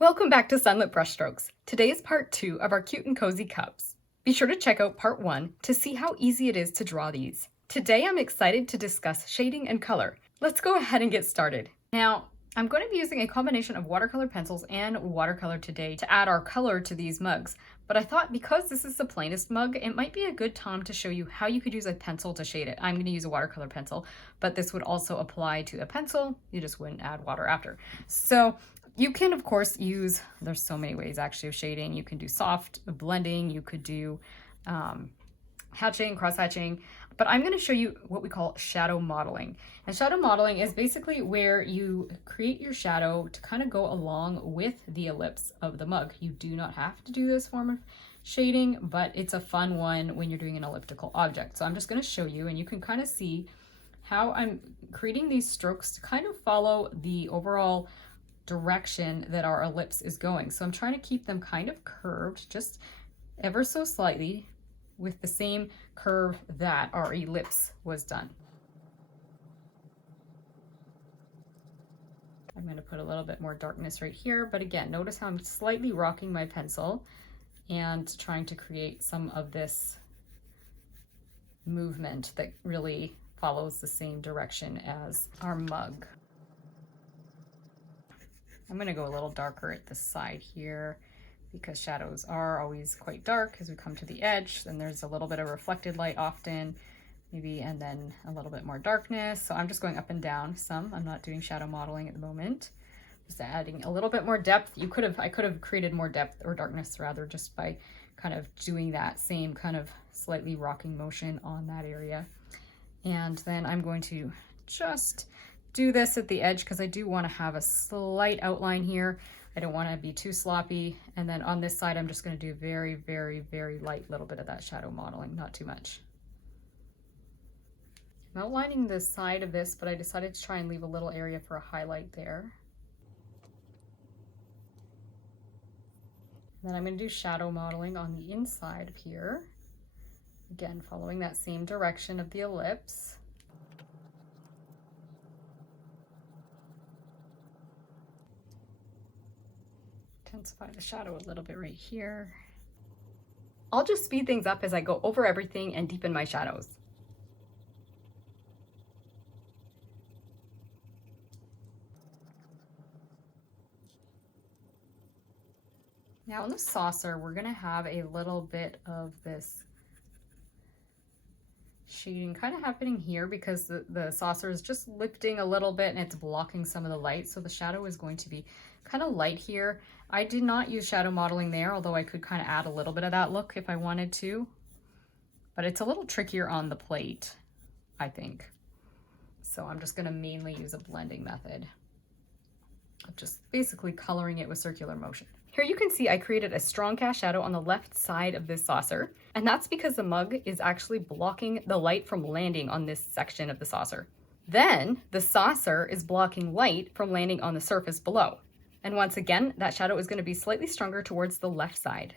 Welcome back to Sunlit Brushstrokes. Today is part 2 of our cute and cozy cups. Be sure to check out part 1 to see how easy it is to draw these. Today I'm excited to discuss shading and color. Let's go ahead and get started. Now, I'm going to be using a combination of watercolor pencils and watercolor today to add our color to these mugs. But I thought because this is the plainest mug, it might be a good time to show you how you could use a pencil to shade it. I'm going to use a watercolor pencil, but this would also apply to a pencil. You just wouldn't add water after. So you can, of course, use, there's so many ways actually of shading. You can do soft blending, you could do hatching, cross hatching, but I'm going to show you what we call shadow modeling. And shadow modeling is basically where you create your shadow to kind of go along with the ellipse of the mug. You do not have to do this form of shading, but it's a fun one when you're doing an elliptical object. So I'm just going to show you, and you can kind of see how I'm creating these strokes to kind of follow the overall direction that our ellipse is going. So I'm trying to keep them kind of curved, just ever so slightly, with the same curve that our ellipse was done. I'm going to put a little bit more darkness right here, but again, notice how I'm slightly rocking my pencil and trying to create some of this movement that really follows the same direction as our mug. I'm going to go a little darker at the side here because shadows are always quite dark as we come to the edge. Then there's a little bit of reflected light often, maybe, and then a little bit more darkness. So I'm just going up and down some. I'm not doing shadow modeling at the moment. Just adding a little bit more depth. I could have created more depth or darkness rather just by kind of doing that same kind of slightly rocking motion on that area. And then I'm going to just do this at the edge because I do want to have a slight outline here. I don't want to be too sloppy. And then on this side, I'm just going to do very, very, very light little bit of that shadow modeling, not too much. I'm outlining the side of this, but I decided to try and leave a little area for a highlight there. Then I'm going to do shadow modeling on the inside of here. Again, following that same direction of the ellipse. Intensify the shadow a little bit right here. I'll just speed things up as I go over everything and deepen my shadows. Now on the saucer, we're going to have a little bit of this shading kind of happening here because the saucer is just lifting a little bit and it's blocking some of the light. So the shadow is going to be kind of light here. I did not use shadow modeling there, although I could kind of add a little bit of that look if I wanted to. But it's a little trickier on the plate, I think. So I'm just going to mainly use a blending method of just basically coloring it with circular motion. Here you can see I created a strong cast shadow on the left side of this saucer, and that's because the mug is actually blocking the light from landing on this section of the saucer. Then the saucer is blocking light from landing on the surface below. And once again, that shadow is going to be slightly stronger towards the left side.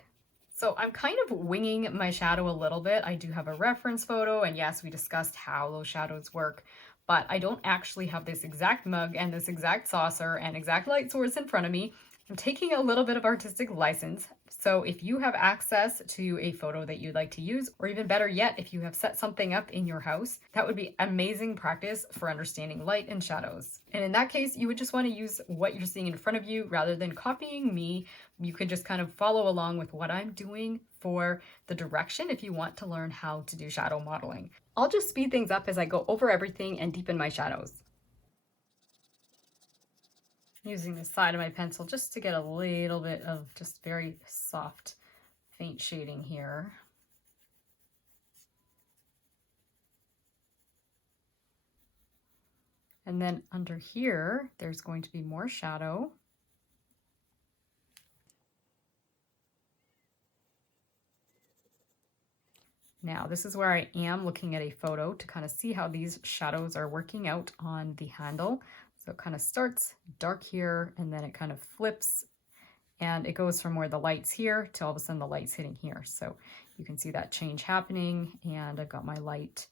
So I'm kind of winging my shadow a little bit. I do have a reference photo, and yes, we discussed how those shadows work, but I don't actually have this exact mug and this exact saucer and exact light source in front of me. I'm taking a little bit of artistic license. So if you have access to a photo that you'd like to use, or even better yet, if you have set something up in your house, that would be amazing practice for understanding light and shadows. And in that case, you would just want to use what you're seeing in front of you rather than copying me. You could just kind of follow along with what I'm doing for the direction if you want to learn how to do shadow modeling. I'll just speed things up as I go over everything and deepen my shadows. Using the side of my pencil just to get a little bit of just very soft, faint shading here. And then under here, there's going to be more shadow. Now, this is where I am looking at a photo to kind of see how these shadows are working out on the handle. So it kind of starts dark here and then it kind of flips and it goes from where the light's here to all of a sudden the light's hitting here. So you can see that change happening, and I've got my light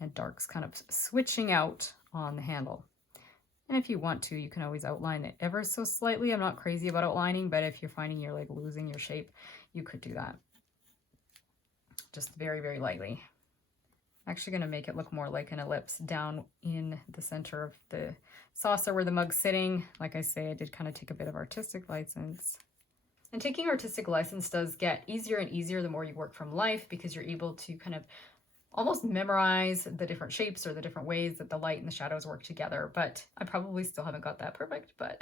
and darks kind of switching out on the handle. And if you want to, you can always outline it ever so slightly. I'm not crazy about outlining, but if you're finding you're like losing your shape, you could do that. Just very, very lightly. Actually going to make it look more like an ellipse down in the center of the saucer where the mug's sitting. Like I say, I did kind of take a bit of artistic license. And taking artistic license does get easier and easier the more you work from life, because you're able to kind of almost memorize the different shapes or the different ways that the light and the shadows work together. But I probably still haven't got that perfect, but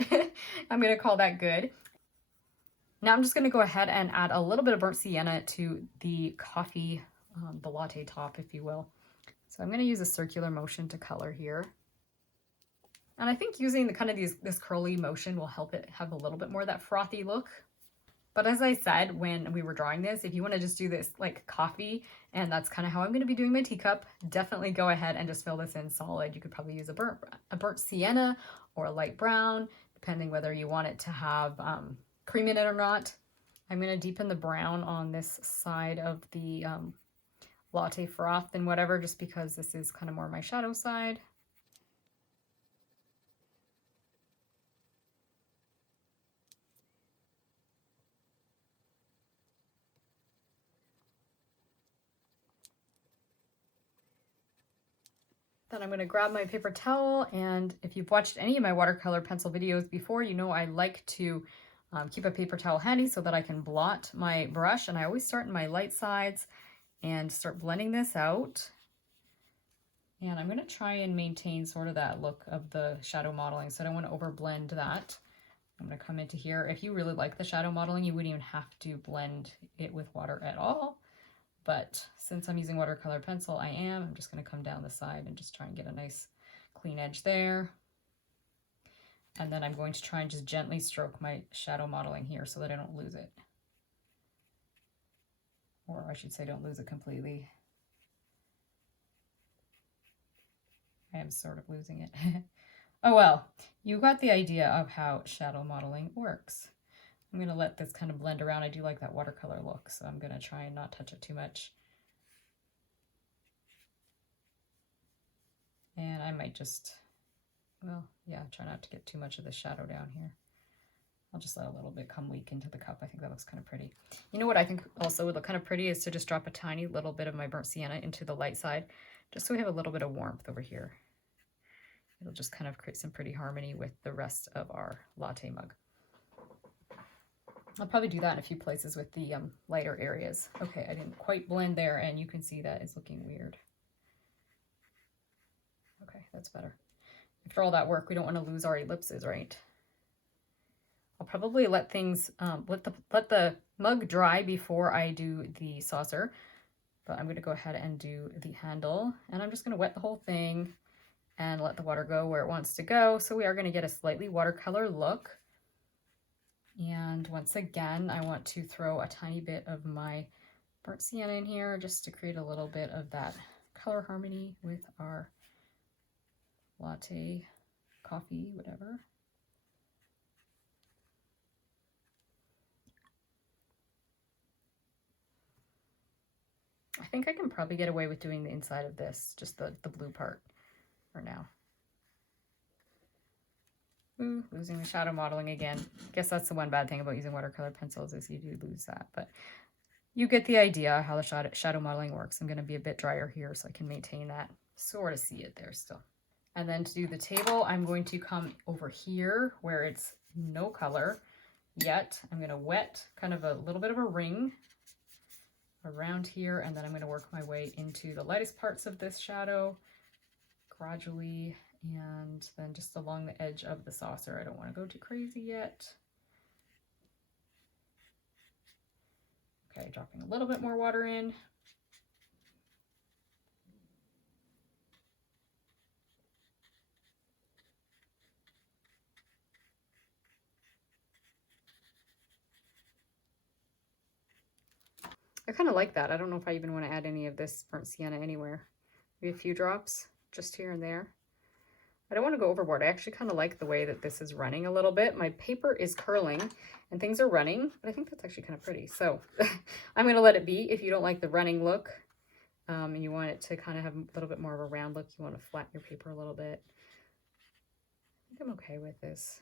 I'm going to call that good. Now I'm just going to go ahead and add a little bit of burnt sienna to the coffee, the latte top, if you will. So I'm going to use a circular motion to color here. And I think using the kind of this curly motion will help it have a little bit more of that frothy look. But as I said when we were drawing this, if you want to just do this like coffee, and that's kind of how I'm going to be doing my teacup, definitely go ahead and just fill this in solid. You could probably use a burnt sienna or a light brown, depending whether you want it to have cream in it or not. I'm going to deepen the brown on this side of the latte froth and whatever, just because this is kind of more my shadow side. Then I'm going to grab my paper towel, and if you've watched any of my watercolor pencil videos before, you know I like to keep a paper towel handy so that I can blot my brush, and I always start in my light sides and start blending this out. And I'm going to try and maintain sort of that look of the shadow modeling, so I don't want to overblend that. I'm going to come into here. If you really like the shadow modeling, you wouldn't even have to blend it with water at all. But since I'm using watercolor pencil, I'm just going to come down the side and just try and get a nice clean edge there. And then I'm going to try and just gently stroke my shadow modeling here so that I don't lose it. Or I should say don't lose it completely. I am sort of losing it. Oh well, you got the idea of how shadow modeling works. I'm going to let this kind of blend around. I do like that watercolor look, so I'm going to try and not touch it too much. And I might just, well, yeah, try not to get too much of the shadow down here. I'll just let a little bit come leak into the cup. I think that looks kind of pretty. You know what I think also would look kind of pretty is to just drop a tiny little bit of my burnt sienna into the light side, just so we have a little bit of warmth over here. It'll just kind of create some pretty harmony with the rest of our latte mug. I'll probably do that in a few places with the lighter areas. Okay, I didn't quite blend there, and you can see that it's looking weird. Okay, that's better. After all that work, we don't want to lose our ellipses, right? I'll probably let things, let the mug dry before I do the saucer, but I'm going to go ahead and do the handle, and I'm just going to wet the whole thing and let the water go where it wants to go. So we are going to get a slightly watercolor look. And once again, I want to throw a tiny bit of my burnt sienna in here just to create a little bit of that color harmony with our latte, coffee, whatever. I think I can probably get away with doing the inside of this, just the blue part for now. Ooh, losing the shadow modeling again. Guess that's the one bad thing about using watercolor pencils is you do lose that, but you get the idea how the shadow modeling works. I'm going to be a bit drier here so I can maintain that. Sort of see it there still. And then to do the table, I'm going to come over here where it's no color yet. I'm going to wet kind of a little bit of a ring around here, and then I'm going to work my way into the lightest parts of this shadow gradually, and then just along the edge of the saucer. I don't want to go too crazy yet. Okay, dropping a little bit more water in. I kind of like that. I don't know if I even want to add any of this burnt sienna anywhere. Maybe a few drops just here and there. I don't want to go overboard. I actually kind of like the way that this is running a little bit. My paper is curling and things are running, but I think that's actually kind of pretty. So I'm going to let it be. If you don't like the running look and you want it to kind of have a little bit more of a round look, you want to flatten your paper a little bit. think I'm okay with this.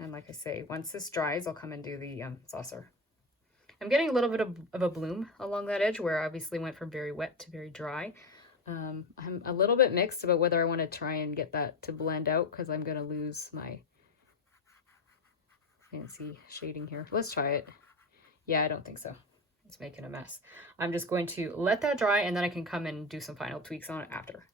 And like I say, once this dries, I'll come and do the saucer. I'm getting a little bit of a bloom along that edge where I obviously went from very wet to very dry. I'm a little bit mixed about whether I want to try and get that to blend out because I'm going to lose my fancy shading here. Let's try it. Yeah, I don't think so. It's making a mess. I'm just going to let that dry and then I can come and do some final tweaks on it after.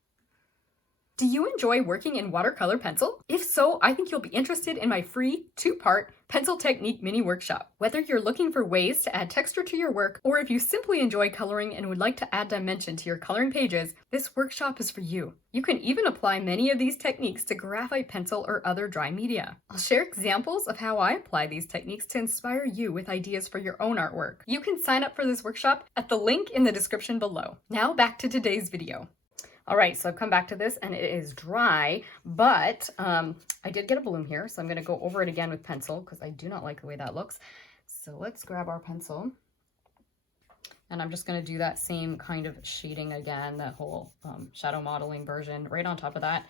Do you enjoy working in watercolor pencil? If so, I think you'll be interested in my free 2-part pencil technique mini workshop. Whether you're looking for ways to add texture to your work, or if you simply enjoy coloring and would like to add dimension to your coloring pages, this workshop is for you. You can even apply many of these techniques to graphite pencil or other dry media. I'll share examples of how I apply these techniques to inspire you with ideas for your own artwork. You can sign up for this workshop at the link in the description below. Now back to today's video. All right, so I've come back to this and it is dry, but I did get a bloom here, so I'm going to go over it again with pencil because I do not like the way that looks. So let's grab our pencil and I'm just going to do that same kind of shading again, that whole shadow modeling version right on top of that,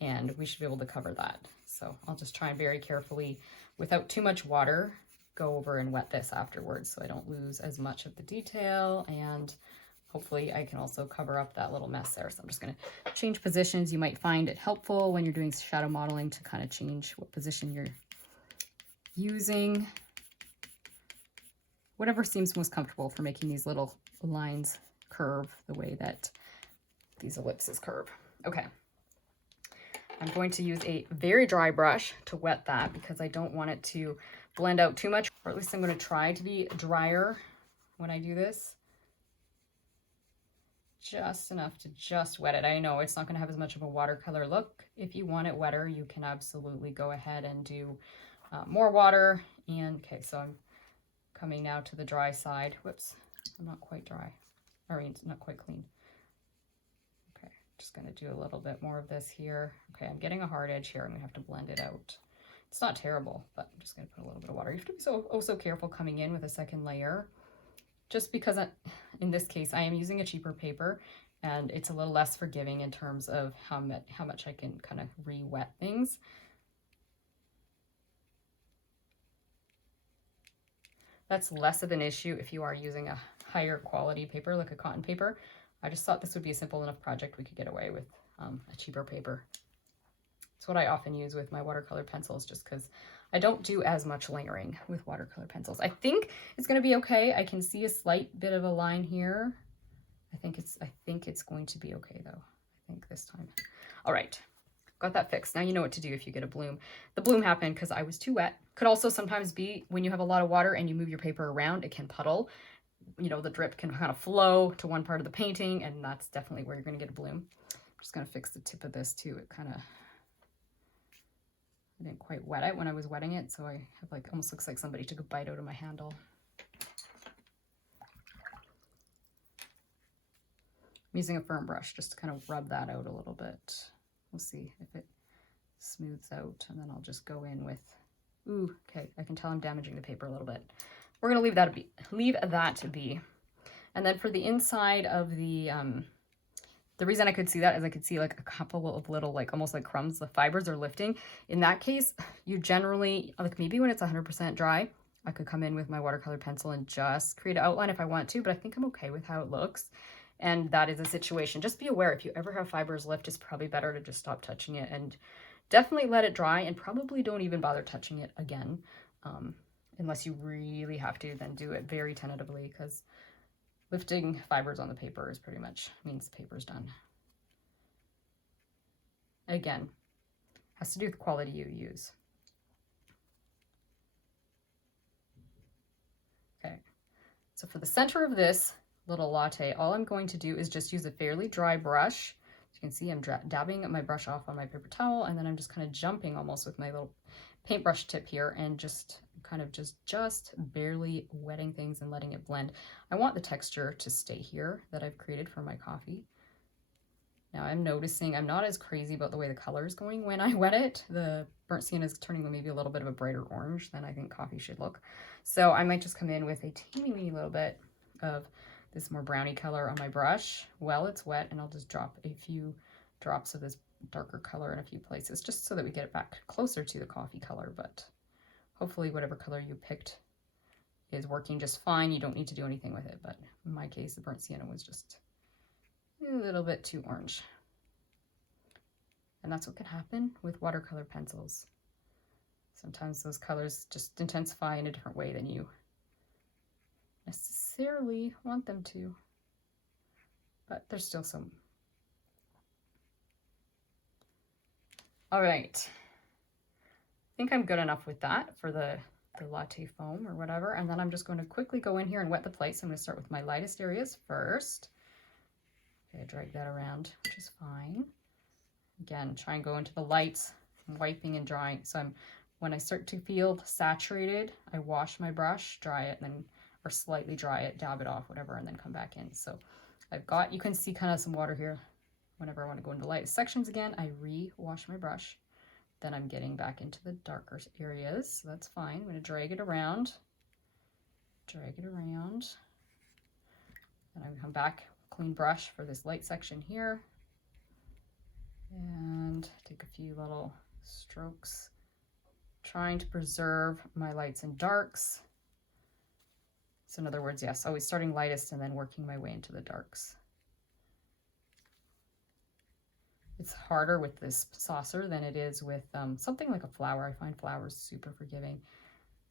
and we should be able to cover that. So I'll just try and very carefully, without too much water, go over and wet this afterwards so I don't lose as much of the detail, and hopefully I can also cover up that little mess there. So I'm just going to change positions. You might find it helpful when you're doing shadow modeling to kind of change what position you're using. Whatever seems most comfortable for making these little lines curve the way that these ellipses curve. Okay. I'm going to use a very dry brush to wet that because I don't want it to blend out too much, or at least I'm going to try to be drier when I do this. Just enough to just wet it. I know it's not going to have as much of a watercolor look. If you want it wetter, you can absolutely go ahead and do more water. And okay, so I'm coming now to the dry side. Whoops, I'm not quite dry. Or it's not quite clean. Okay, just going to do a little bit more of this here. Okay, I'm getting a hard edge here. I'm going to have to blend it out. It's not terrible, but I'm just going to put a little bit of water. You have to be so careful coming in with a second layer. Just because in this case, I am using a cheaper paper and it's a little less forgiving in terms of how much I can kind of re-wet things. That's less of an issue if you are using a higher quality paper, like a cotton paper. I just thought this would be a simple enough project we could get away with a cheaper paper. It's what I often use with my watercolor pencils just because I don't do as much layering with watercolor pencils. I think it's going to be okay. I can see a slight bit of a line here. I think it's going to be okay though. I think this time. All right. Got that fixed. Now you know what to do if you get a bloom. The bloom happened because I was too wet. Could also sometimes be when you have a lot of water and you move your paper around, it can puddle. You know, the drip can kind of flow to one part of the painting, and that's definitely where you're going to get a bloom. I'm just going to fix the tip of this too. It kind of, I didn't quite wet it when I was wetting it, so I have like, almost looks like somebody took a bite out of my handle. I'm using a firm brush just to kind of rub that out a little bit. We'll see if it smooths out, and then I'll just go in with, ooh, okay, I can tell I'm damaging the paper a little bit. We're gonna leave that be. And then for the inside of the reason I could see that is I could see like a couple of little, like almost like crumbs, the fibers are lifting. In that case, you generally, like maybe when it's 100% dry, I could come in with my watercolor pencil and just create an outline if I want to, but I think I'm okay with how it looks. And that is a situation. Just be aware, if you ever have fibers lift, it's probably better to just stop touching it and definitely let it dry, and probably don't even bother touching it again. Unless you really have to, then do it very tentatively, because lifting fibers on the paper is pretty much means the paper's done. Again, has to do with the quality you use. Okay, so for the center of this little latte, all I'm going to do is just use a fairly dry brush. As you can see, I'm dabbing my brush off on my paper towel, and then I'm just kind of jumping almost with my little paintbrush tip here and just kind of just barely wetting things and letting it blend. I want the texture to stay here that I've created for my coffee. Now I'm noticing I'm not as crazy about the way the color is going when I wet it. The burnt sienna is turning maybe a little bit of a brighter orange than I think coffee should look. So I might just come in with a teeny little bit of this more brownie color on my brush while it's wet, and I'll just drop a few drops of this darker color in a few places, just so that we get it back closer to the coffee color. But hopefully whatever color you picked is working just fine. You don't need to do anything with it, but in my case, the burnt sienna was just a little bit too orange. And that's what can happen with watercolor pencils. Sometimes those colors just intensify in a different way than you necessarily want them to, but there's still some. All right, I think I'm good enough with that for the latte foam or whatever, and then I'm just going to quickly go in here and wet the plate. So I'm going to start with my lightest areas first. Okay, drag that around, which is fine. Again, try and go into the lights, wiping and drying. So when I start to feel saturated, I wash my brush, dry it, and then, or slightly dry it, dab it off, whatever, and then come back in. So I've got, you can see kind of some water here. Whenever I want to go into light sections again, I re-wash my brush. Then I'm getting back into the darker areas, so that's fine. I'm going to drag it around, and I'm going to come back, clean brush for this light section here, and take a few little strokes, trying to preserve my lights and darks. So in other words, yes, always starting lightest and then working my way into the darks. It's harder with this saucer than it is with something like a flower. I find flowers super forgiving.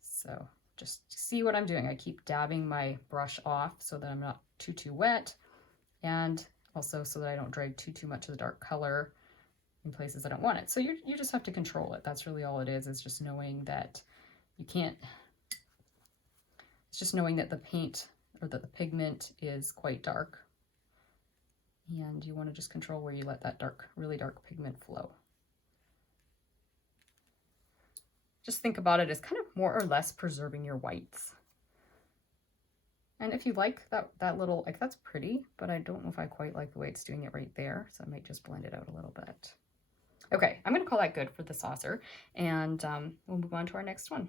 So just see what I'm doing. I keep dabbing my brush off so that I'm not too wet, and also so that I don't drag too much of the dark color in places I don't want it. So you just have to control it. That's really all it is just knowing that you can't, it's just knowing that the paint or that the pigment is quite dark. And you want to just control where you let that really dark pigment flow. Just think about it as kind of more or less preserving your whites. And if you like that little, like that's pretty, but I don't know if I quite like the way it's doing it right there. So I might just blend it out a little bit. Okay, I'm going to call that good for the saucer, and we'll move on to our next one.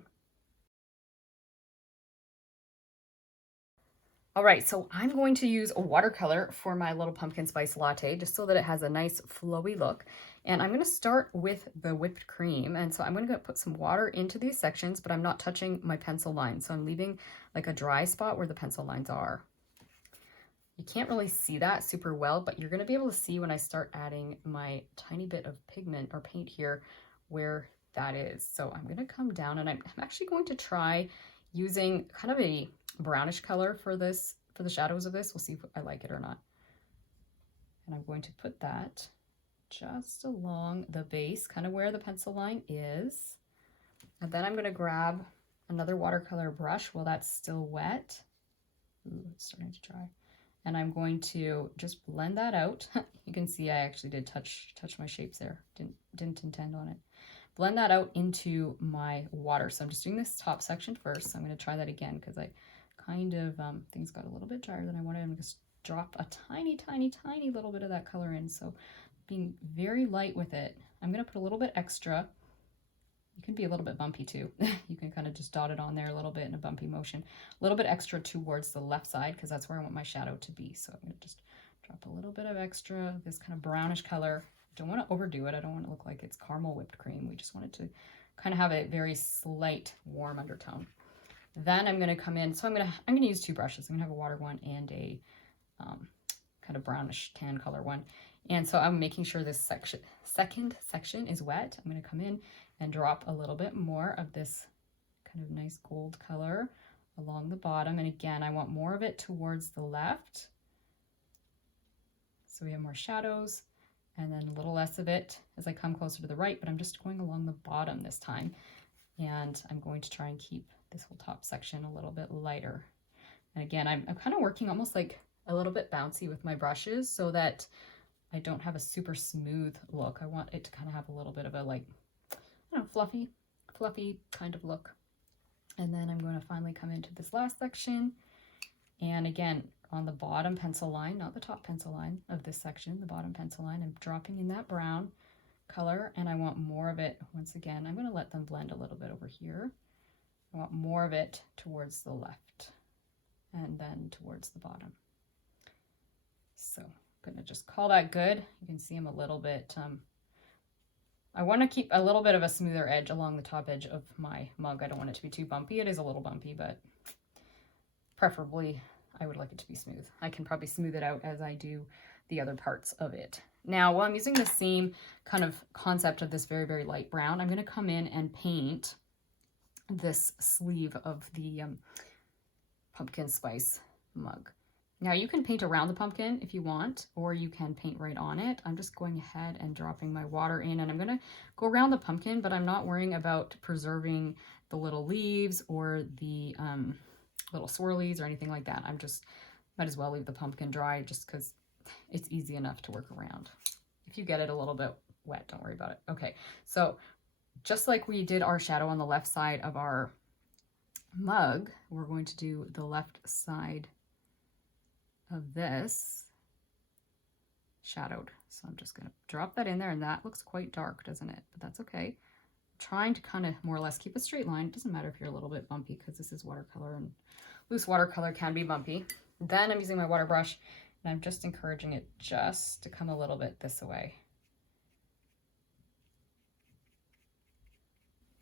All right, so I'm going to use a watercolor for my little pumpkin spice latte, just so that it has a nice flowy look. And I'm going to start with the whipped cream. And so I'm going to put some water into these sections, but I'm not touching my pencil line. So I'm leaving like a dry spot where the pencil lines are. You can't really see that super well, but you're going to be able to see when I start adding my tiny bit of pigment or paint here where that is. So I'm going to come down, and I'm actually going to try using kind of a brownish color for this, for the shadows of this. We'll see if I like it or not. And I'm going to put that just along the base, kind of where the pencil line is. And then I'm going to grab another watercolor brush while that's still wet. Ooh, it's starting to dry. And I'm going to just blend that out. You can see I actually did touch my shapes there. Didn't intend on it. Blend that out into my water. So I'm just doing this top section first. So I'm going to try that again because I kind of, things got a little bit drier than I wanted. I'm going to drop a tiny little bit of that color in. So being very light with it. I'm going to put a little bit extra. You can be a little bit bumpy too. You can kind of just dot it on there a little bit in a bumpy motion. A little bit extra towards the left side because that's where I want my shadow to be. So I'm going to just drop a little bit of extra, this kind of brownish color. Don't want to overdo it. I don't want it to look like it's caramel whipped cream. We just want it to kind of have a very slight warm undertone. Then I'm going to come in. So I'm going to use two brushes. I'm going to have a water one and a kind of brownish tan color one. And so I'm making sure this second section is wet. I'm going to come in and drop a little bit more of this kind of nice gold color along the bottom. And again, I want more of it towards the left. So we have more shadows, and then a little less of it as I come closer to the right, but I'm just going along the bottom this time. And I'm going to try and keep this whole top section a little bit lighter. And again, I'm kind of working almost like a little bit bouncy with my brushes so that I don't have a super smooth look. I want it to kind of have a little bit of a like, I don't know, fluffy kind of look. And then I'm going to finally come into this last section. And again, on the bottom pencil line, not the top pencil line of this section, the bottom pencil line, I'm dropping in that brown color, and I want more of it. Once again, I'm going to let them blend a little bit over here. I want more of it towards the left and then towards the bottom. So I'm going to just call that good. You can see I'm a little bit I want to keep a little bit of a smoother edge along the top edge of my mug. I don't want it to be too bumpy. It is a little bumpy, but preferably I would like it to be smooth. I can probably smooth it out as I do the other parts of it. Now, while I'm using the same kind of concept of this very, very light brown, I'm going to come in and paint this sleeve of the pumpkin spice mug. Now you can paint around the pumpkin if you want, or you can paint right on it. I'm just going ahead and dropping my water in, and I'm going to go around the pumpkin, but I'm not worrying about preserving the little leaves or the little swirlies or anything like that. I'm just, might as well leave the pumpkin dry just because it's easy enough to work around. If you get it a little bit wet, don't worry about it. Okay, so just like we did our shadow on the left side of our mug, we're going to do the left side of this shadowed. So I'm just going to drop that in there, and that looks quite dark, doesn't it? But that's okay. I'm trying to kind of more or less keep a straight line. It doesn't matter if you're a little bit bumpy because this is watercolor, and loose watercolor can be bumpy. Then I'm using my water brush, and I'm just encouraging it just to come a little bit this way.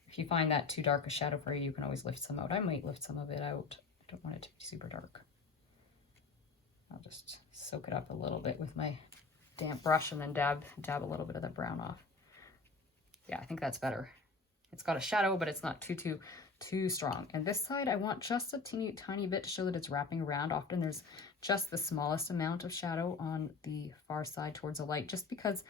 If you find that too dark a shadow for you, you can always lift some out. I might lift some of it out. I don't want it to be super dark. I'll just soak it up a little bit with my damp brush and then dab a little bit of the brown off. Yeah, I think that's better. It's got a shadow, but it's not too strong. And this side, I want just a teeny tiny bit to show that it's wrapping around. Often there's just the smallest amount of shadow on the far side towards the light, just because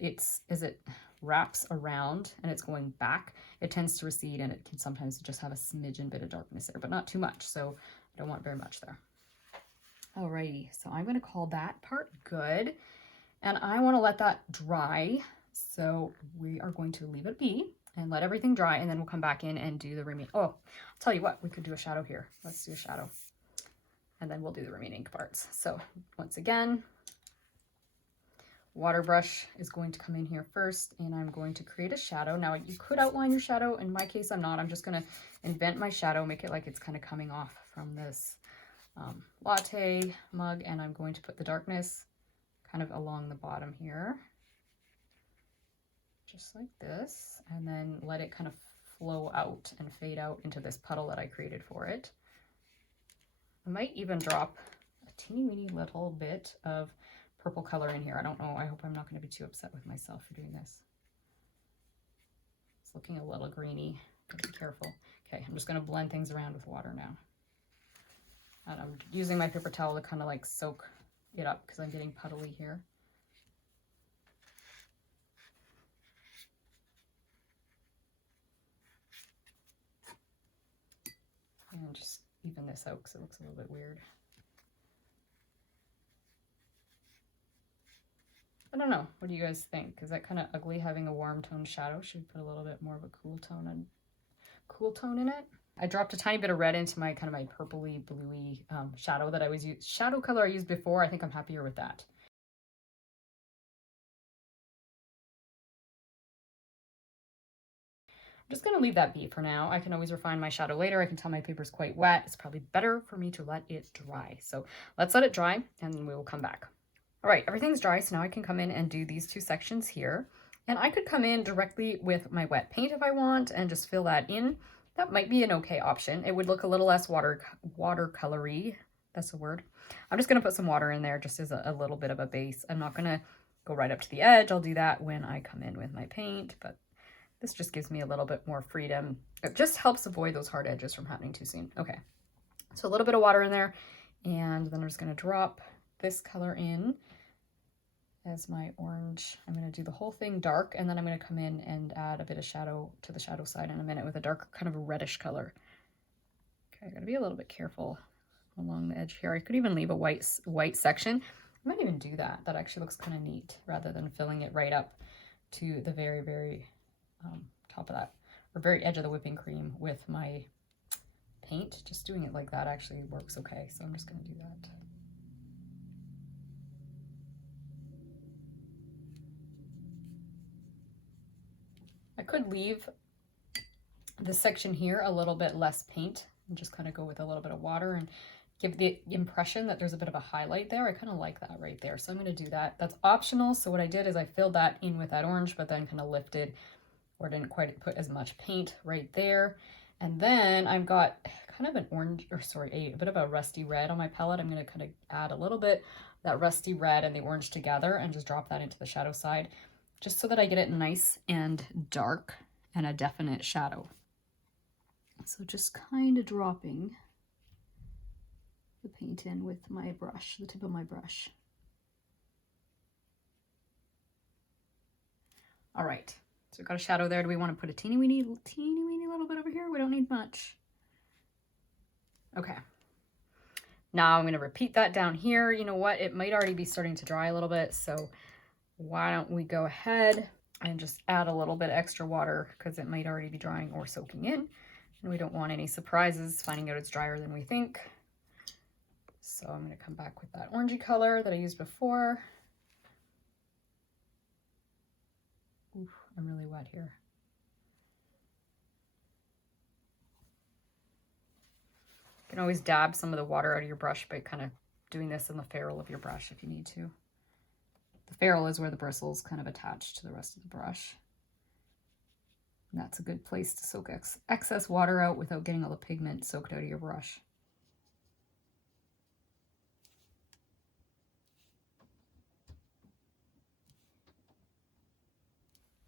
as it wraps around and it's going back, it tends to recede, and it can sometimes just have a smidgen bit of darkness there, but not too much. So I don't want very much there. Alrighty, so I'm going to call that part good, and I want to let that dry. So we are going to leave it be and let everything dry, and then we'll come back in and do the remaining. Oh, I'll tell you what, we could do a shadow here. Let's do a shadow, and then we'll do the remaining parts. So once again, water brush is going to come in here first, and I'm going to create a shadow. Now you could outline your shadow. In my case, I'm not. I'm just going to invent my shadow, make it like it's kind of coming off from this latte mug, and I'm going to put the darkness kind of along the bottom here, just like this, and then let it kind of flow out and fade out into this puddle that I created for it. I might even drop a teeny weeny little bit of purple color in here. I don't know. I hope I'm not going to be too upset with myself for doing this. It's looking a little greeny. Gotta be careful. Okay, I'm just going to blend things around with water now. And I'm using my paper towel to kind of like soak it up because I'm getting puddly here. And just even this out because it looks a little bit weird. I don't know. What do you guys think? Is that kind of ugly having a warm tone shadow? Should we put a little bit more of a cool tone in it? I dropped a tiny bit of red into my kind of my purpley bluey shadow that I was shadow color I used before. I think I'm happier with that. I'm just going to leave that be for now. I can always refine my shadow later. I can tell my paper's quite wet. It's probably better for me to let it dry. So let's let it dry, and then we will come back. All right, everything's dry, so now I can come in and do these two sections here. And I could come in directly with my wet paint if I want and just fill that in. That might be an okay option. It would look a little less watercolory. That's a word. I'm just going to put some water in there just as a little bit of a base. I'm not going to go right up to the edge. I'll do that when I come in with my paint, but this just gives me a little bit more freedom. It just helps avoid those hard edges from happening too soon. Okay, so a little bit of water in there, and then I'm just going to drop this color in as my orange. I'm going to do the whole thing dark, and then I'm going to come in and add a bit of shadow to the shadow side in a minute with a dark kind of a reddish color. Okay, I got to be a little bit careful along the edge here. I could even leave a white section. I might even do that. That actually looks kind of neat rather than filling it right up to the very, very top of that, or very edge of the whipping cream with my paint. Just doing it like that actually works okay, so I'm just going to do that. I could leave this section here a little bit less paint and just kind of go with a little bit of water and give the impression that there's a bit of a highlight there. I kind of like that right there. So I'm going to do that. That's optional. So what I did is I filled that in with that orange, but then kind of lifted or didn't quite put as much paint right there. And then I've got kind of an orange, or sorry, a bit of a rusty red on my palette. I'm going to kind of add a little bit that rusty red and the orange together and just drop that into the shadow side, just so that I get it nice and dark and a definite shadow. So just kind of dropping the paint in with my brush, the tip of my brush. All right, so we've got a shadow there. Do we want to put a teeny weeny little bit over here? We don't need much. Okay. Now I'm going to repeat that down here. You know what? It might already be starting to dry a little bit, so why don't we go ahead and just add a little bit extra water because it might already be drying or soaking in. And we don't want any surprises finding out it's drier than we think. So I'm going to come back with that orangey color that I used before. Oof, I'm really wet here. You can always dab some of the water out of your brush by kind of doing this on the ferrule of your brush if you need to. The ferrule is where the bristles kind of attach to the rest of the brush. And that's a good place to soak excess water out without getting all the pigment soaked out of your brush.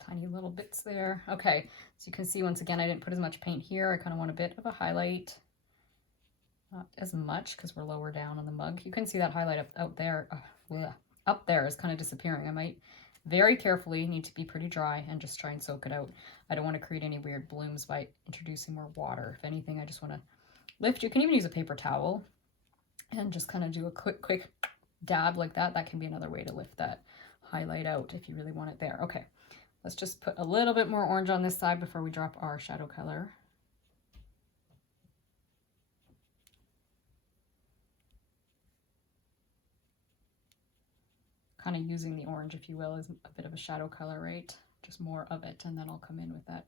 Tiny little bits there. Okay, so you can see once again I didn't put as much paint here. I kind of want a bit of a highlight. Not as much because we're lower down on the mug. You can see that highlight out there. Up there is kind of disappearing. I might very carefully need to be pretty dry and just try and soak it out. I don't want to create any weird blooms by introducing more water. If anything, I just want to lift. You can even use a paper towel and just kind of do a quick dab like that. That can be another way to lift that highlight out if you really want it there. Okay, let's just put a little bit more orange on this side before we drop our shadow color. Kind of using the orange, if you will, as a bit of a shadow color, right? Just more of it, and then I'll come in with that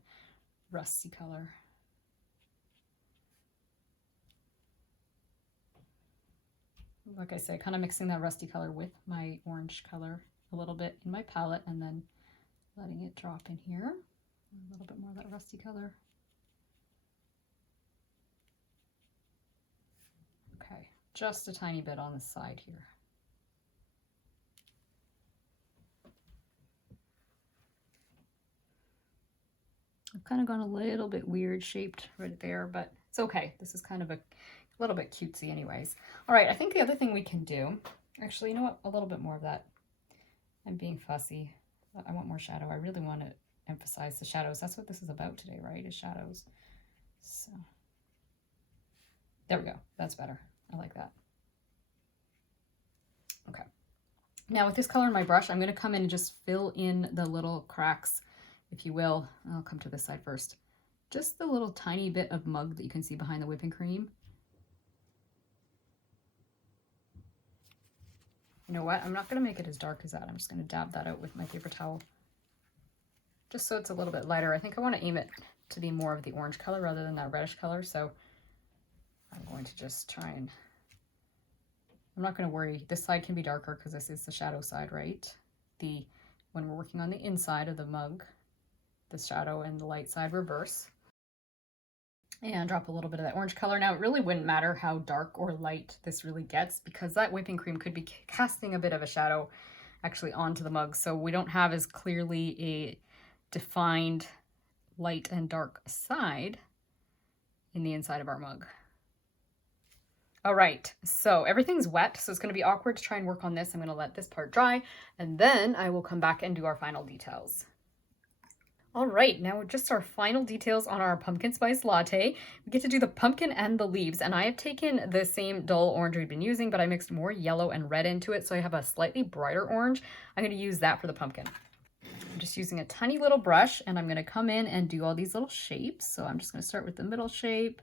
rusty color. Like I say, kind of mixing that rusty color with my orange color a little bit in my palette, and then letting it drop in here. A little bit more of that rusty color. Okay, just a tiny bit on the side here. I've kind of gone a little bit weird shaped right there, but it's okay. This is kind of a little bit cutesy anyways. All right, I think the other thing we can do, actually, you know what? A little bit more of that. I'm being fussy. I want more shadow. I really want to emphasize the shadows. That's what this is about today, right? Is shadows. So there we go. That's better. I like that. Okay. Now with this color in my brush, I'm going to come in and just fill in the little cracks, if you will. I'll come to this side first. Just the little tiny bit of mug that you can see behind the whipping cream. You know what? I'm not going to make it as dark as that. I'm just going to dab that out with my paper towel. Just so it's a little bit lighter. I think I want to aim it to be more of the orange color rather than that reddish color. So I'm going to just try and... I'm not going to worry. This side can be darker because this is the shadow side, right? When we're working on the inside of the mug, the shadow and the light side reverse. And drop a little bit of that orange color. Now, it really wouldn't matter how dark or light this really gets because that whipping cream could be casting a bit of a shadow actually onto the mug. So we don't have as clearly a defined light and dark side in the inside of our mug. All right, so everything's wet, so it's going to be awkward to try and work on this. I'm going to let this part dry, and then I will come back and do our final details. All right, now just our final details on our pumpkin spice latte. We get to do the pumpkin and the leaves, and I have taken the same dull orange we've been using, but I mixed more yellow and red into it, so I have a slightly brighter orange. I'm going to use that for the pumpkin. I'm just using a tiny little brush, and I'm going to come in and do all these little shapes. So I'm just going to start with the middle shape,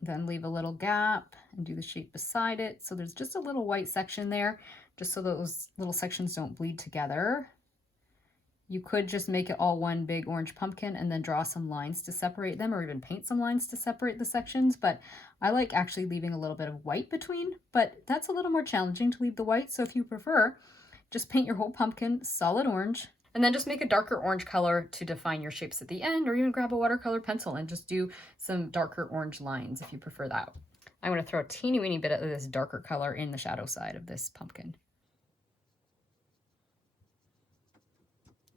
then leave a little gap and do the shape beside it. So there's just a little white section there, just so those little sections don't bleed together. You could just make it all one big orange pumpkin and then draw some lines to separate them, or even paint some lines to separate the sections, but I like actually leaving a little bit of white between, but that's a little more challenging to leave the white, so if you prefer, just paint your whole pumpkin solid orange, and then just make a darker orange color to define your shapes at the end, or even grab a watercolor pencil and just do some darker orange lines if you prefer that. I'm going to throw a teeny weeny bit of this darker color in the shadow side of this pumpkin.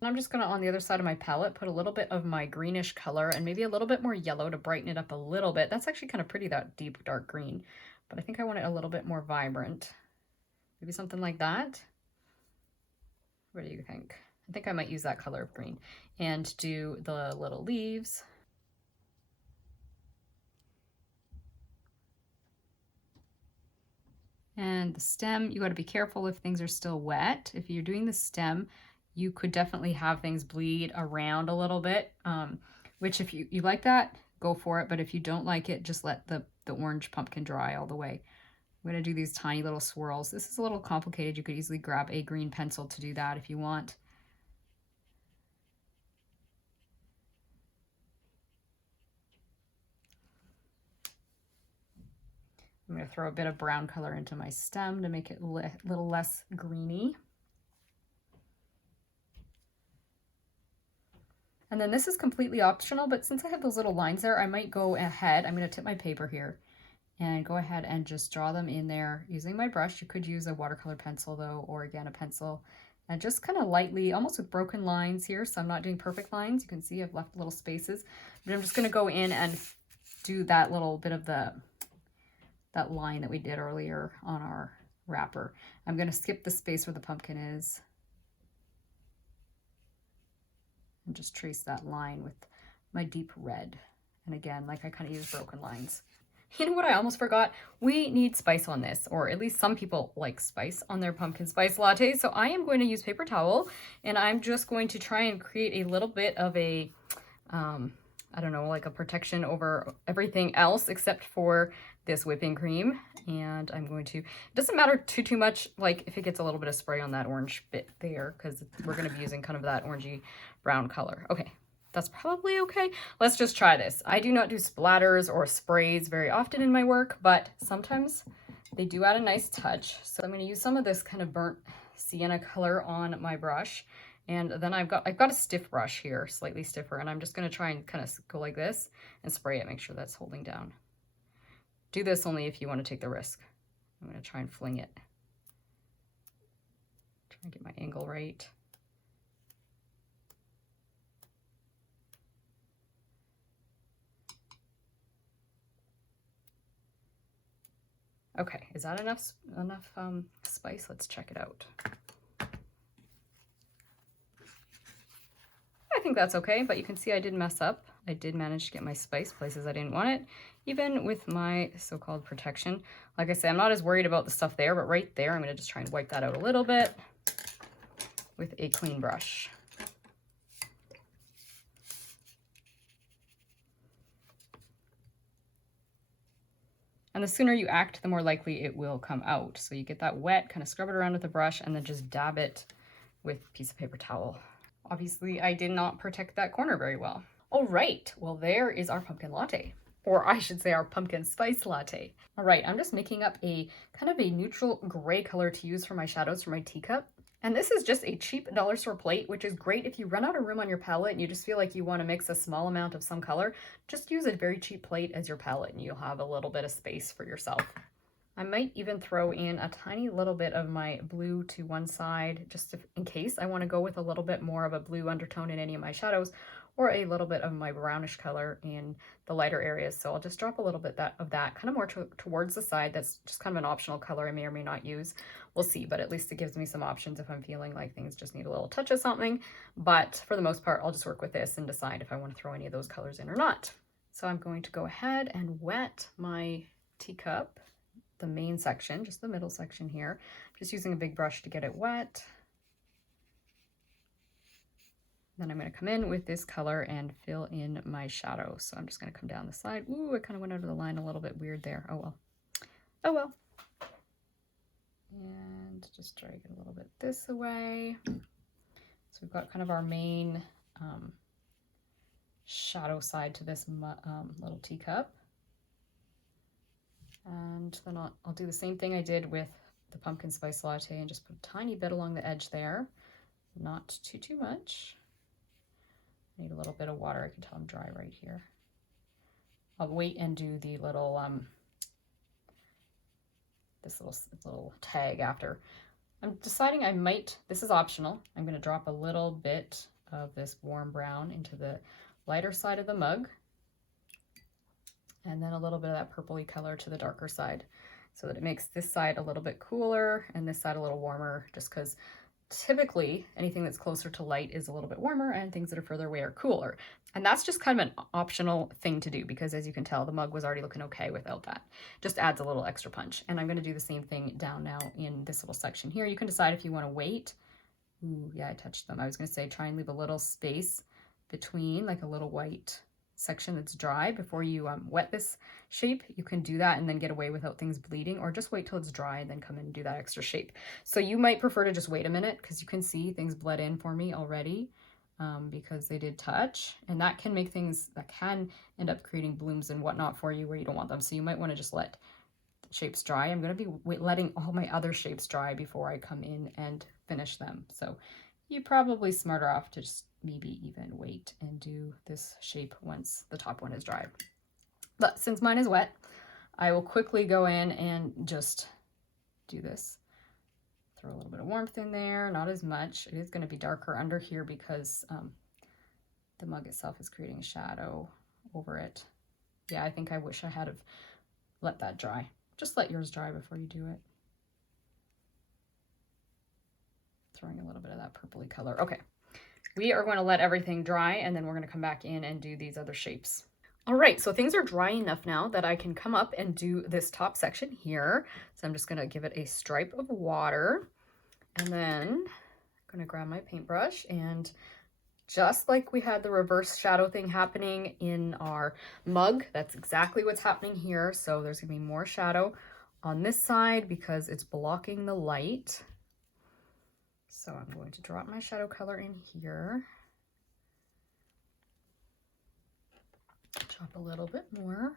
And I'm just going to, on the other side of my palette, put a little bit of my greenish color and maybe a little bit more yellow to brighten it up a little bit. That's actually kind of pretty, that deep dark green, but I think I want it a little bit more vibrant. Maybe something like that. What do you think? I think I might use that color of green and do the little leaves. And the stem, you got to be careful if things are still wet. If you're doing the stem, you could definitely have things bleed around a little bit, which if you like that, go for it. But if you don't like it, just let the orange pumpkin dry all the way. I'm going to do these tiny little swirls. This is a little complicated. You could easily grab a green pencil to do that if you want. I'm going to throw a bit of brown color into my stem to make it a little less greeny. And then this is completely optional, but since I have those little lines there, I might go ahead. I'm going to tip my paper here and go ahead and just draw them in there using my brush. You could use a watercolor pencil though, or again, a pencil, and just kind of lightly, almost with broken lines here. So I'm not doing perfect lines. You can see I've left little spaces, but I'm just going to go in and do that little bit of that line that we did earlier on our wrapper. I'm going to skip the space where the pumpkin is and just trace that line with my deep red. And again, like I kind of use broken lines. You know what I almost forgot? We need spice on this, or at least some people like spice on their pumpkin spice latte. So I am going to use paper towel, and I'm just going to try and create a little bit of a, I don't know, like a protection over everything else except for this whipping cream. And I'm going to, it doesn't matter too much, like if it gets a little bit of spray on that orange bit there, because we're going to be using kind of that orangey brown color. Okay, that's probably okay. Let's just try this. I do not do splatters or sprays very often in my work, but sometimes they do add a nice touch. So I'm going to use some of this kind of burnt sienna color on my brush. And then I've got a stiff brush here, slightly stiffer, and I'm just going to try and kind of go like this and spray it, make sure that's holding down. Do this only if you want to take the risk. I'm going to try and fling it. Try and get my angle right. Okay, is that enough spice? Let's check it out. I think that's okay, but you can see I did mess up. I did manage to get my spice places I didn't want it, even with my so-called protection. Like I say, I'm not as worried about the stuff there, but right there, I'm gonna just try and wipe that out a little bit with a clean brush. And the sooner you act, the more likely it will come out. So you get that wet, kind of scrub it around with a brush, and then just dab it with a piece of paper towel. Obviously, I did not protect that corner very well. All right, well, there is our pumpkin latte, or I should say our pumpkin spice latte. All right, I'm just making up a kind of a neutral gray color to use for my shadows for my teacup. And this is just a cheap dollar store plate, which is great if you run out of room on your palette and you just feel like you want to mix a small amount of some color. Just use a very cheap plate as your palette and you'll have a little bit of space for yourself. I might even throw in a tiny little bit of my blue to one side, just in case I want to go with a little bit more of a blue undertone in any of my shadows, or a little bit of my brownish color in the lighter areas. So I'll just drop a little bit of that kind of more towards the side. That's just kind of an optional color I may or may not use. We'll see, but at least it gives me some options if I'm feeling like things just need a little touch of something. But for the most part, I'll just work with this and decide if I want to throw any of those colors in or not. So I'm going to go ahead and wet my teacup, the main section, just the middle section here. Just using a big brush to get it wet. Then I'm going to come in with this color and fill in my shadow. So I'm just going to come down the side. Ooh, I kind of went out of the line a little bit weird there. Oh well. Oh well. And just drag it a little bit this way. So we've got kind of our main shadow side to this little teacup. And then I'll do the same thing I did with the pumpkin spice latte and just put a tiny bit along the edge there. Not too much. I need a little bit of water. I can tell I'm dry right here. I'll wait and do the little this little tag after. I'm deciding I might, this is optional, I'm going to drop a little bit of this warm brown into the lighter side of the mug, and then a little bit of that purpley color to the darker side, so that it makes this side a little bit cooler and this side a little warmer, just because typically anything that's closer to light is a little bit warmer and things that are further away are cooler. And that's just kind of an optional thing to do, because as you can tell, the mug was already looking okay without that. Just adds a little extra punch. And I'm going to do the same thing down now in this little section here. You can decide if you want to wait. Ooh, yeah, I touched them. I was going to say try and leave a little space between, like a little white section that's dry before you wet this shape. You can do that and then get away without things bleeding, or just wait till it's dry and then come in and do that extra shape. So you might prefer to just wait a minute, because you can see things bled in for me already, because they did touch, and that can make things, that can end up creating blooms and whatnot for you where you don't want them. So you might want to just let the shapes dry. I'm going to be letting all my other shapes dry before I come in and finish them. So you're probably smarter off to just maybe even wait and do this shape once the top one is dry. But since mine is wet, I will quickly go in and just do this. Throw a little bit of warmth in there, not as much. It is going to be darker under here because the mug itself is creating a shadow over it. Yeah, I think I wish I had have let that dry. Just let yours dry before you do it. Throwing a little bit of that purpley color. Okay, we are going to let everything dry, and then we're going to come back in and do these other shapes. All right, so things are dry enough now that I can come up and do this top section here. So I'm just going to give it a stripe of water, and then I'm going to grab my paintbrush, and just like we had the reverse shadow thing happening in our mug, that's exactly what's happening here. So there's going to be more shadow on this side because it's blocking the light. So I'm going to drop my shadow color in here. Drop a little bit more.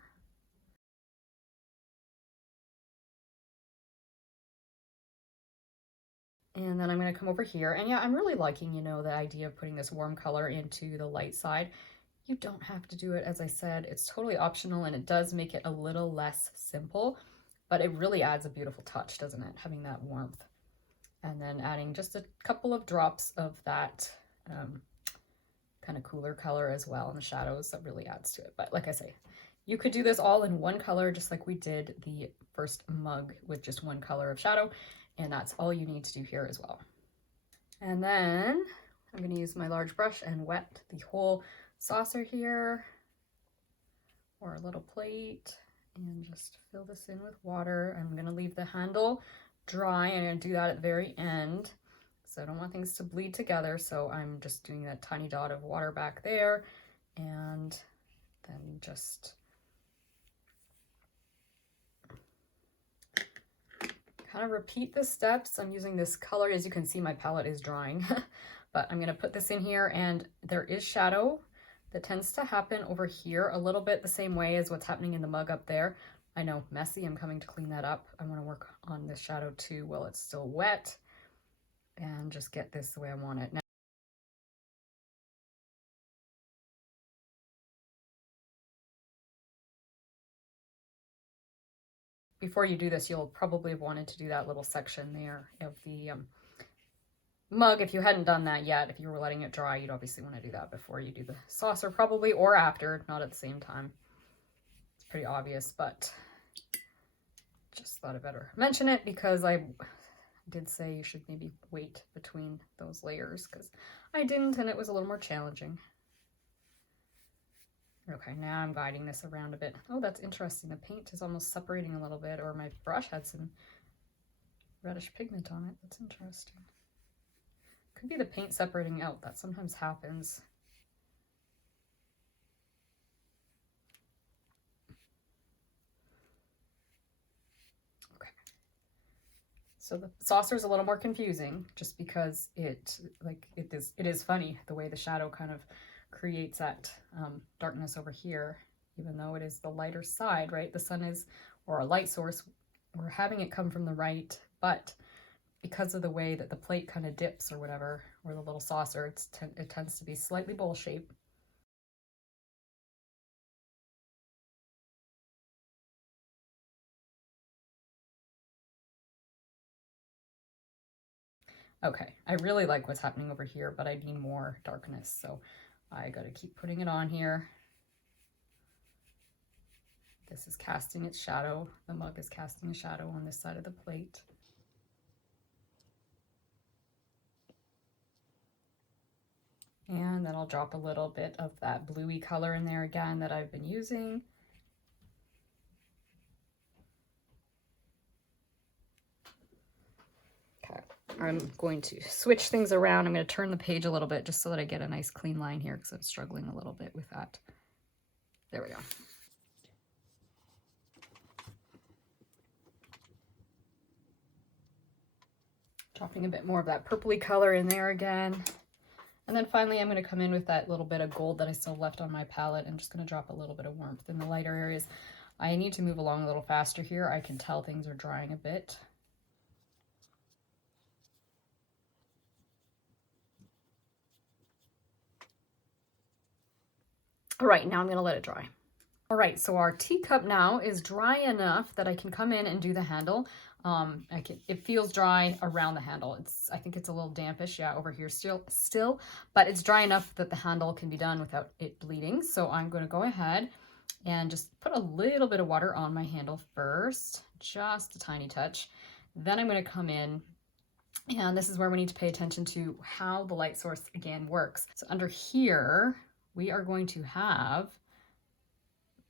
And then I'm going to come over here. And yeah, I'm really liking, you know, the idea of putting this warm color into the light side. You don't have to do it. As I said, it's totally optional, and it does make it a little less simple, but it really adds a beautiful touch, doesn't it? Having that warmth. And then adding just a couple of drops of that kind of cooler color as well in the shadows, that really adds to it. But like I say, you could do this all in one color, just like we did the first mug with just one color of shadow, and that's all you need to do here as well. And then I'm going to use my large brush and wet the whole saucer here, or a little plate, and just fill this in with water. I'm going to leave the handle dry. I'm going to do that at the very end, so I don't want things to bleed together. So I'm just doing that tiny dot of water back there, and then just kind of repeat the steps. I'm using this color. As you can see, my palette is drying, but I'm going to put this in here, and there is shadow that tends to happen over here a little bit the same way as what's happening in the mug up there. I know, messy. I'm coming to clean that up. I want to work on this shadow too while it's still wet, and just get this the way I want it. Now, before you do this, you'll probably have wanted to do that little section there of the mug. If you hadn't done that yet, if you were letting it dry, you'd obviously want to do that before you do the saucer, probably, or after, not at the same time. It's pretty obvious, but just thought I better mention it because I did say you should maybe wait between those layers, because I didn't, and it was a little more challenging. Okay, now I'm guiding this around a bit. Oh, that's interesting. The paint is almost separating a little bit, or my brush had some reddish pigment on it. That's interesting. Could be the paint separating out. That sometimes happens. So the saucer is a little more confusing just because it is funny the way the shadow kind of creates that darkness over here, even though it is the lighter side, right? The sun is, or a light source, we're having it come from the right, but because of the way that the plate kind of dips or whatever, or the little saucer, it tends to be slightly bowl shaped. Okay, I really like what's happening over here, but I need more darkness, so I gotta keep putting it on here. This is casting its shadow. The mug is casting a shadow on this side of the plate. And then I'll drop a little bit of that bluey color in there again that I've been using. Okay, I'm going to switch things around. I'm going to turn the page a little bit just so that I get a nice clean line here because I'm struggling a little bit with that. There we go. Dropping a bit more of that purpley color in there again. And then finally, I'm going to come in with that little bit of gold that I still left on my palette. I'm just going to drop a little bit of warmth in the lighter areas. I need to move along a little faster here. I can tell things are drying a bit. All right, now I'm going to let it dry. All right, so our teacup now is dry enough that I can come in and do the handle. It feels dry around the handle. I think it's a little dampish, yeah, over here still, but it's dry enough that the handle can be done without it bleeding. So I'm going to go ahead and just put a little bit of water on my handle first, just a tiny touch. Then I'm going to come in, and this is where we need to pay attention to how the light source again works. So under here, we are going to have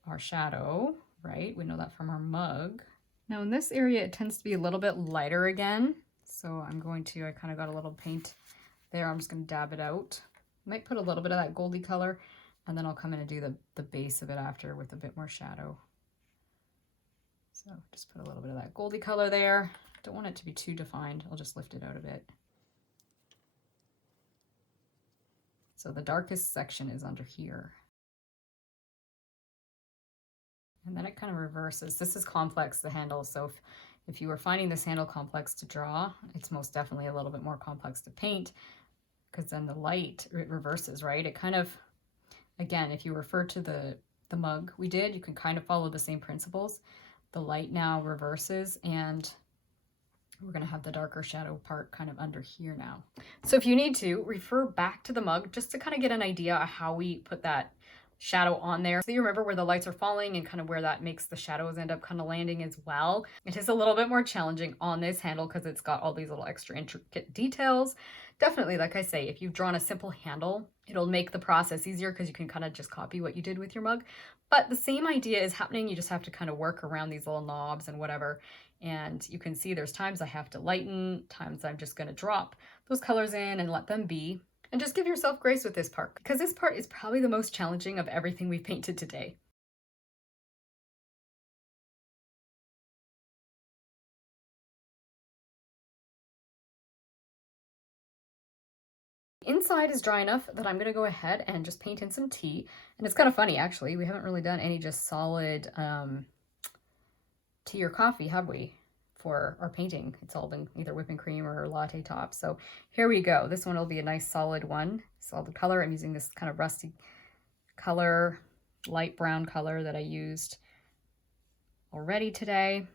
our shadow, right? We know that from our mug. Now in this area, it tends to be a little bit lighter again. So I kind of got a little paint there. I'm just going to dab it out. Might put a little bit of that goldy color, and then I'll come in and do the base of it after with a bit more shadow. So just put a little bit of that goldy color there. Don't want it to be too defined. I'll just lift it out a bit. So the darkest section is under here. And then it kind of reverses. This is complex, the handle. So if you were finding this handle complex to draw, it's most definitely a little bit more complex to paint, because then the light, it reverses, right? It kind of, again, if you refer to the mug we did, you can kind of follow the same principles. The light now reverses, and we're going to have the darker shadow part kind of under here now. So if you need to, refer back to the mug just to kind of get an idea of how we put that shadow on there, so you remember where the lights are falling and kind of where that makes the shadows end up kind of landing as well. It is a little bit more challenging on this handle because it's got all these little extra intricate details. Definitely, like I say, if you've drawn a simple handle, it'll make the process easier because you can kind of just copy what you did with your mug. But the same idea is happening. You just have to kind of work around these little knobs and whatever. And you can see there's times I have to lighten, times I'm just going to drop those colors in and let them be. And just give yourself grace with this part, because this part is probably the most challenging of everything we've painted today. Inside is dry enough that I'm going to go ahead and just paint in some tea. And it's kind of funny, actually. We haven't really done any just solid tea or coffee, have we? For our painting. It's all been either whipping cream or latte top. So here we go. This one will be a nice solid one. Solid color. I'm using this kind of rusty color, light brown color that I used already today.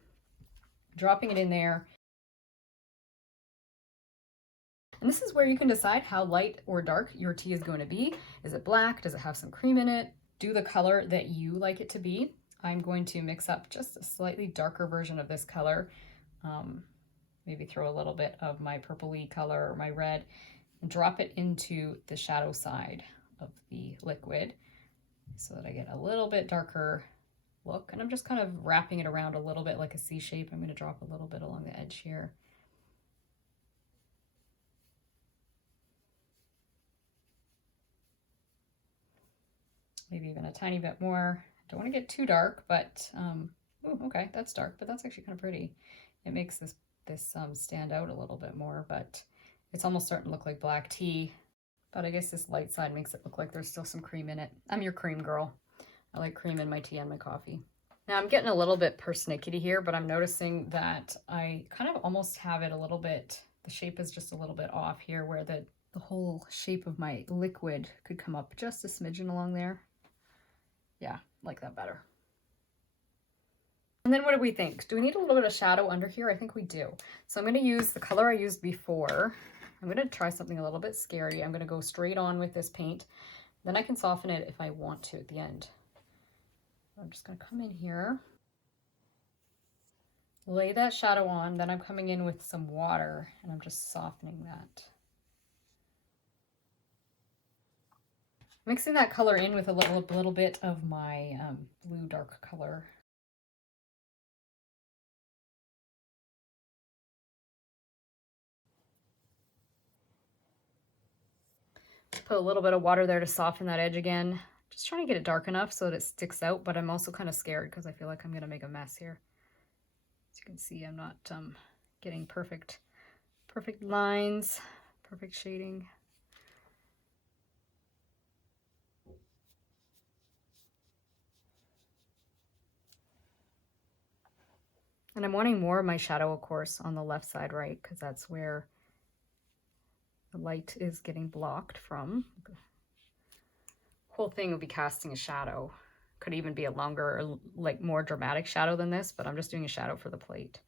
Dropping it in there. And this is where you can decide how light or dark your tea is going to be. Is it black? Does it have some cream in it? Do the color that you like it to be. I'm going to mix up just a slightly darker version of this color. Maybe throw a little bit of my purpley color or my red and drop it into the shadow side of the liquid so that I get a little bit darker look. And I'm just kind of wrapping it around a little bit like a C shape. I'm going to drop a little bit along the edge here. Maybe even a tiny bit more. Don't want to get too dark, but ooh, okay, that's dark, but that's actually kind of pretty. It makes this this stand out a little bit more, but it's almost starting to look like black tea. But I guess this light side makes it look like there's still some cream in it. I'm your cream girl. I like cream in my tea and my coffee. Now I'm getting a little bit persnickety here, but I'm noticing that I kind of almost have it a little bit, the shape is just a little bit off here where the whole shape of my liquid could come up just a smidgen along there. Yeah, like that better. And then what do we think? Do we need a little bit of shadow under here? I think we do. So I'm going to use the color I used before. I'm going to try something a little bit scary. I'm going to go straight on with this paint. Then I can soften it if I want to at the end. I'm just going to come in here, lay that shadow on, then I'm coming in with some water and I'm just softening that. Mixing that color in with a little bit of my blue dark color. Put a little bit of water there to soften that edge again. Just trying to get it dark enough so that it sticks out, but I'm also kind of scared because I feel like I'm going to make a mess here. As you can see, I'm not getting perfect lines, perfect shading. And I'm wanting more of my shadow, of course, on the left side, right? Because that's where the light is getting blocked from. The whole thing will be casting a shadow. Could even be a longer, like more dramatic shadow than this, but I'm just doing a shadow for the plate.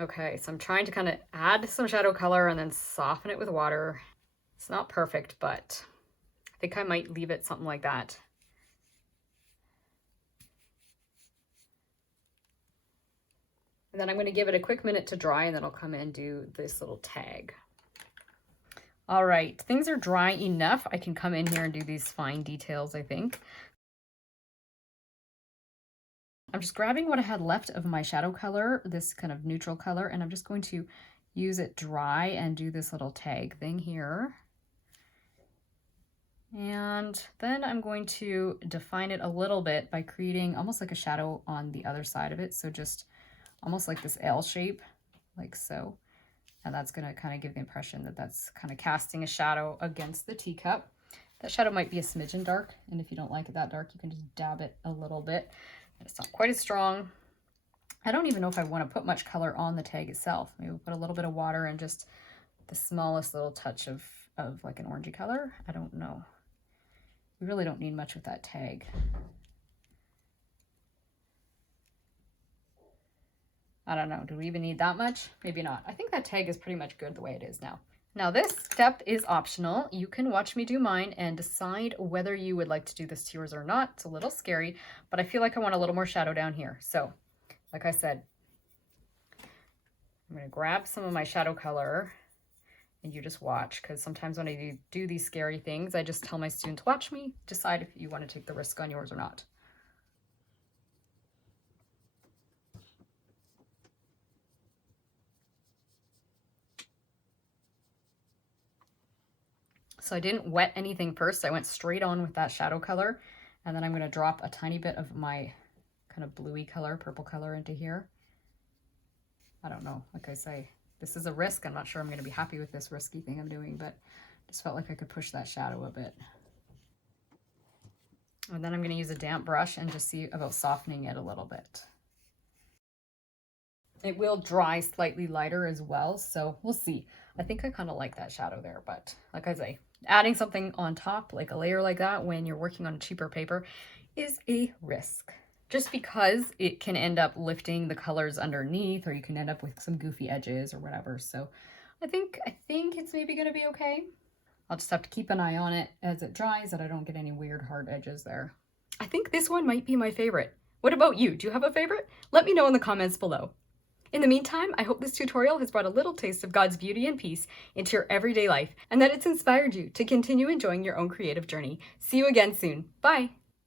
Okay, so I'm trying to kind of add some shadow color and then soften it with water. It's not perfect, but I think I might leave it something like that. And then I'm going to give it a quick minute to dry, and then I'll come in and do this little tag. All right, things are dry enough. I can come in here and do these fine details, I think. I'm just grabbing what I had left of my shadow color, this kind of neutral color, and I'm just going to use it dry and do this little tag thing here. And then I'm going to define it a little bit by creating almost like a shadow on the other side of it. So just almost like this L shape, like so. And that's going to kind of give the impression that that's kind of casting a shadow against the teacup. That shadow might be a smidgen dark, and if you don't like it that dark, you can just dab it a little bit. It's not quite as strong. I don't even know if I want to put much color on the tag itself. Maybe we'll put a little bit of water and just the smallest little touch of like an orangey color. I don't know. We really don't need much with that tag. I don't know, do we even need that much? Maybe not. I think that tag is pretty much good the way it is now. Now this step is optional. You can watch me do mine and decide whether you would like to do this to yours or not. It's a little scary, but I feel like I want a little more shadow down here. So, like I said, I'm gonna grab some of my shadow color and you just watch, because sometimes when I do these scary things, I just tell my students, watch me, decide if you want to take the risk on yours or not. So I didn't wet anything first. I went straight on with that shadow color. And then I'm going to drop a tiny bit of my kind of bluey color, purple color into here. I don't know. Like I say, this is a risk. I'm not sure I'm going to be happy with this risky thing I'm doing, but just felt like I could push that shadow a bit. And then I'm going to use a damp brush and just see about softening it a little bit. It will dry slightly lighter as well, so we'll see. I think I kind of like that shadow there, but like I say, adding something on top, like a layer like that, when you're working on a cheaper paper is a risk. Just because it can end up lifting the colors underneath, or you can end up with some goofy edges or whatever. So I think it's maybe going to be okay. I'll just have to keep an eye on it as it dries, that I don't get any weird hard edges there. I think this one might be my favorite. What about you? Do you have a favorite? Let me know in the comments below. In the meantime, I hope this tutorial has brought a little taste of God's beauty and peace into your everyday life, and that it's inspired you to continue enjoying your own creative journey. See you again soon. Bye!